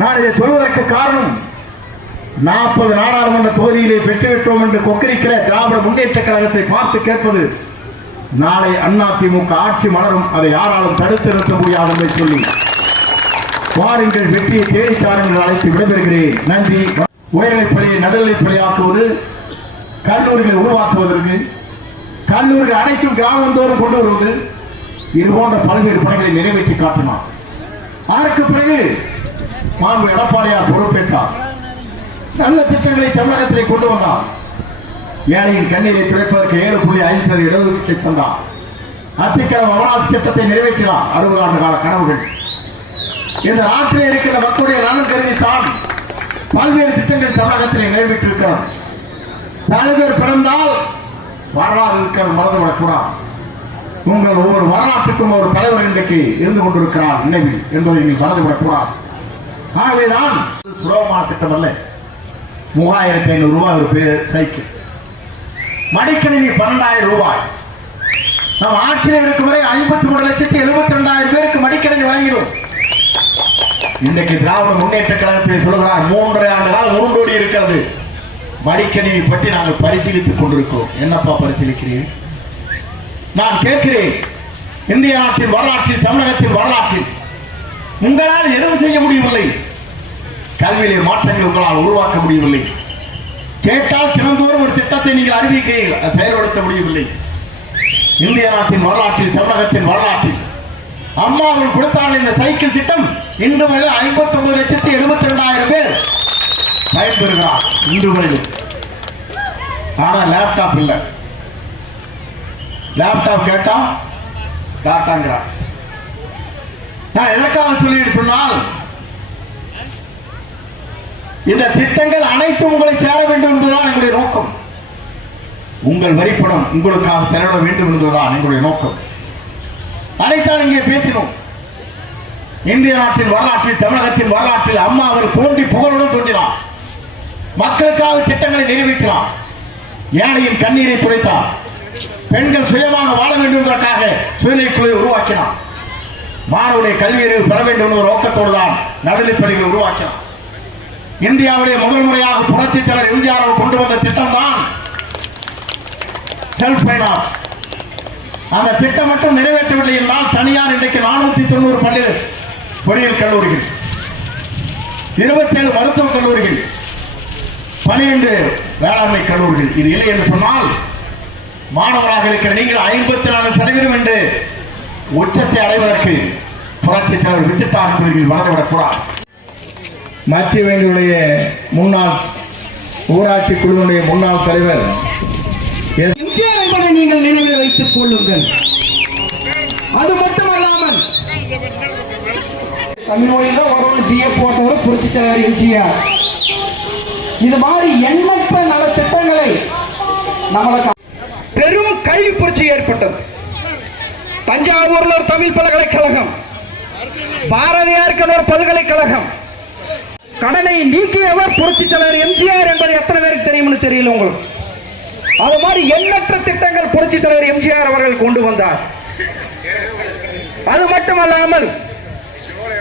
நான் இதை சொல்வதற்கு காரணம் 40 நாடாளுமன்ற தொகுதியிலே பெற்றுவிட்டோம் என்று கொக்கரிக்கிற திராவிட முன்னேற்ற கழகத்தை பார்த்து கேட்பது, நாளை அதிமுக ஆட்சி மலரும், அதை யாராலும் தடுத்து நிறுத்த முடியாது என்று சொல்லி வாருங்கள், வெற்றியை தேடித்தாருங்கள் அழைத்து விடைபெறுகிறேன். நன்றி. உயர்நிலைப்பள்ளியை நடுநிலைப்பள்ளியாக்குவது, கல்லூரிகளை உருவாக்குவதற்கு, கல்லூரிகள் அனைத்தும் கிராமந்தோறும் கொண்டு வருவது, இது போன்ற பல்வேறு பணிகளை நிறைவேற்றி காட்டினார். அதற்கு பிறகு மாண்பு எடப்பாடியார் பொறுப்பேற்றார். நல்ல திட்டங்களை தமிழகத்திலே கொண்டு வந்தார். ஏழையின் கண்ணீரை துடைப்பதற்கு 7.5% இடஒதுக்கீட்டை தந்தார். அத்திக்கடவு அவனாசி திட்டத்தை நிறைவேற்றினார். 60 ஆண்டு கால கனவுகள். இந்த நாட்டிலே இருக்கிற மக்களுடைய நலன் கருதித்தான் பல்வேறு திட்டங்கள் தமிழகத்திலே நிறைவேற்றிருக்கிறார். தலைவர் பிறந்தால் வரலாறு இருக்கிறது, மறந்துவிடக்கூடாது. உங்கள் ஒவ்வொரு வரலாற்றுக்கும் ஒரு தலைவர் இன்றைக்கு இருந்து கொண்டிருக்கிறார் நினைவில் என்பதை நீ மறந்துவிடக்கூடாது. ஆகவேதான் சுலபமான திட்டம் அல்ல. 3500 ரூபாய் ஒரு சைக்கிள், மடிக்கணினி 12,000 ரூபாய். நம் ஆட்சியில் இருக்கும் வரை 53,72,000 பேருக்கு மடிக்கணினி வாங்கிடும். இன்றைக்கு திராவிட முன்னேற்ற கழகத்தை சொல்கிறார் 3.5 ஆண்டு காலம் உருண்டோடி இருக்கிறது. மடிக்கணினி பற்றி நாங்கள் பரிசீலித்துக் கொண்டிருக்கிறோம். என்னப்பா பரிசீலிக்கிறீர்கள்? நான் கேட்கிறேன், இந்திய நாட்டின் வரலாற்றில், தமிழகத்தின் வரலாற்றில் உங்களால் எதுவும் செய்ய முடியவில்லை. கல்வியிலே மாற்றங்கள் உங்களால் உருவாக்க முடியவில்லை. கேட்டால் தினந்தோறும் ஒரு திட்டத்தை நீங்கள் அறிவிக்கிறீர்கள், செயல்படுத்த முடியவில்லை. இந்திய நாட்டின் வரலாற்றில், தமிழகத்தின் வரலாற்றில் அம்மா அவர்கள் கொடுத்தால் இந்த சைக்கிள் திட்டம் இன்று வரை 59,72,000 பேர் பயன்பெறுகிறார். இன்று வரை. ஆனால் லேப்டாப் இல்லை. லேப்டாப் கேட்டா டாட்டாங்கிறார். நான் எதற்காக சொல்லி சொன்னால், இந்த திட்டங்கள் அனைத்தும் உங்களை சேர வேண்டும் என்பதுதான் எங்களுடைய நோக்கம். உங்கள் வரிப்படம் உங்களுக்காக செலவிட வேண்டும் என்பதுதான் எங்களுடைய நோக்கம். அதைத்தான் இங்கே பேசினோம். இந்திய நாட்டின் வரலாற்றில், தமிழகத்தின் வரலாற்றில் அம்மா அவர் தோண்டி புகழுடன் தோன்றினார். மக்களுக்காக திட்டங்களை நிறைவேற்றினார். ஏழையின் கண்ணீரை துடைத்தார். பெண்கள் சுயமாக வாழ வேண்டும் என்பதற்காக சுயநிலைக்குழுவை உருவாக்கினார். மாணவருடைய கல்வியறிவு பெற வேண்டும் என்ற நோக்கத்தோடு தான் நடுநிலைப்பள்ளிகளை உருவாக்கினார். இந்தியாவுடைய முதல் முறையாக புரட்சித் தலைவர் எம்ஜிஆர் கொண்டு வந்த திட்டம் தான் செல்ஃப் பைனான்ஸ். அந்த திட்டம் மட்டும் நிறைவேற்றவில்லை என்றால் தனியார் இன்றைக்கு 490 பள்ளி பொறியியல் கல்லூரிகள், 27 மருத்துவக் கல்லூரிகள், 12 வேளாண்மை கல்லூரிகள் இது இல்லை என்று சொன்னால், மாணவராக இருக்கிற நீங்கள் 54% என்று உச்சத்தை அடைவதற்கு புரட்சித் தலைவர் வித்திட்டார் என்பதை மறந்துவிடக்கூடாது. மத்திய வங்கியுடைய முன்னாள் ஊராட்சி குழுவினுடைய முன்னாள் தலைவர் எம்ஜிஆர் என்பதை நீங்கள் நினைவில் வைத்துக் கொள்ளுங்கள். அது மட்டுமல்லாமல் தமிழ்மொழியில ஒரு ஜிஎஃப் போட்டவர் புரட்சித் தலைவர் எம்ஜிஆர். இது மாதிரி எண்ணற்ற நலத்திட்டங்களை நம்மளுக்கு பெரும் கல்வி புரட்சி ஏற்பட்டது. தஞ்சாவூர்ல ஒரு தமிழ் பல்கலைக்கழகம், பாரதியாருக்கு ஒரு பல்கலைக்கழகம், கடனை நீக்கியவர் புரட்சித் தலைவர் எம்ஜிஆர் என்பது எத்தனை பேருக்கு தெரியும்னு தெரியல உங்களுக்கு. அது மாதிரி எண்ணற்ற திட்டங்கள் புரட்சித் தலைவர் எம்ஜிஆர் அவர்கள் கொண்டு வந்தார். அது மட்டுமல்லாமல்